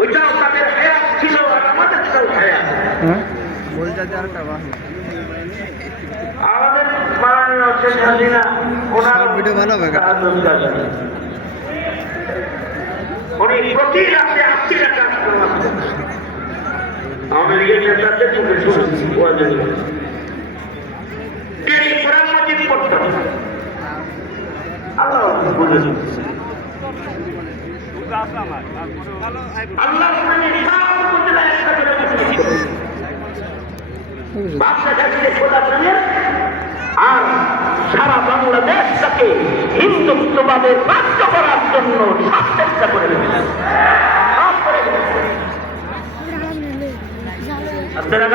ওইটাও তাদের হায়াত ছিল আর আমাদেরটাও হায়াত আমাদের মাননীয় শেখ হাসিনা ওনার ভিডিও ভালো হবে। উনি প্রতি রাতে আশি টাকা আওয়ামী লীগের নেতাদের মুখে শুনেছি তিনি কোরআন মাজিদ পড়তেন। আল্লাহ বুঝেছেন মানে আর সারা বাংলাদেশটাকে হিন্দুত্ববাদে বাধ্য করার জন্য সব চেষ্টা করে। আপনারা